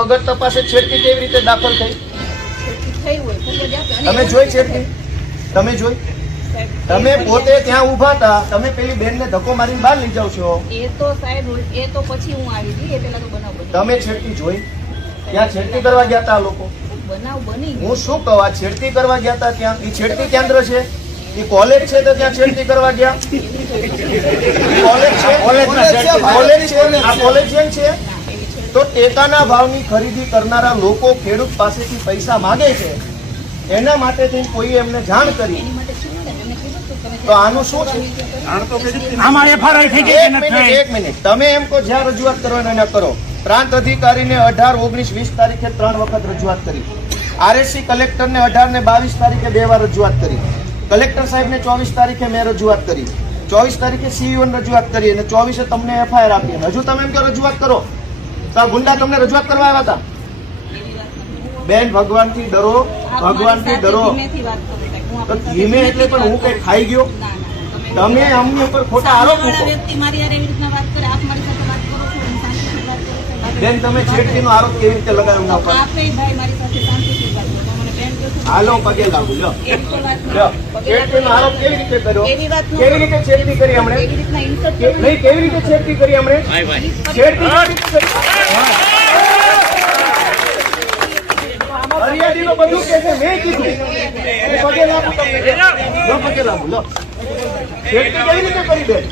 વગર તપાસે છેડતી કેવી રીતે દાખલ થઈ? તમે જોઈ છેડતી? તમે જોઈ? તમે પોતે ત્યાં ઉભા હતા, તમે પેલી બેનને ધક્કો મારીને બહાર લઈ જાવ છો. એ તો સાહેબ એ તો પછી હું આવી હતી, એ પેલા તો બનાવ બન્યો. તમે છેડતી જોઈ? ત્યાં છેડતી કરવા ગયા હતા આ લોકો? બનાવ બની. હું શું કહું, આ છેડતી કરવા ગયા હતા ત્યાં? એ છેડતી કેન્દ્ર છે, એ કોલેજ છે, તો ત્યાં છેડતી કરવા ગયા? કોલેજ છે, આ કોલેજિયન છે. તો ટેકાના ભાવની ખરીદી કરનારા લોકો ખેડૂત પાસેથી પૈસા માંગે છે, એના માટે કોઈ એમને જાણ કરી, તો આનું શું છે? એક મિનિટ, તમે એમ કહો જ્યાં રજૂઆત કરવાની ના કરો. પ્રાંત અધિકારીને 18, 19, 20 તારીખે 3 વખત રજૂઆત કરી. RSC કલેક્ટરને 18 ને 22 તારીખે 2 વાર રજૂઆત કરી. કલેક્ટર સાહેબને 24 તારીખે મેં રજૂઆત કરી. 24 તારીખે CEO ને રજૂઆત કરી અને 24 તમને FIR આપી. હજુ તમે એમ કહો રજૂઆત કરો, તો ગુંડા તમને રજૂઆત કરવા આવ્યા હતા? બેન, ભગવાનથી ડરો, ભગવાનથી ડરો. તો ધીમે એટલે પણ હું કઈ ખાઈ ગયો? તમે અમને ઉપર ખોટા આરોપ મૂકો. બેન, તમે છેડતીનો આરોપ કેવી રીતે લગાવ્યો એમના ઉપર? હાલો, પગે લાગુ. લો, છેડતીનો આરોપ કેવી રીતે કર્યો? કેવી રીતે છેડતી કરી હમણે? નહીં, કેવી રીતે છેડતી કરી હમણે? છેડતી હરિયાળીનો બધું કે છે, મેં કીધું. પગે લાગુ તમને. લો, પગે લાગુ. લો, છેડતી કેવી રીતે કરી? બેન,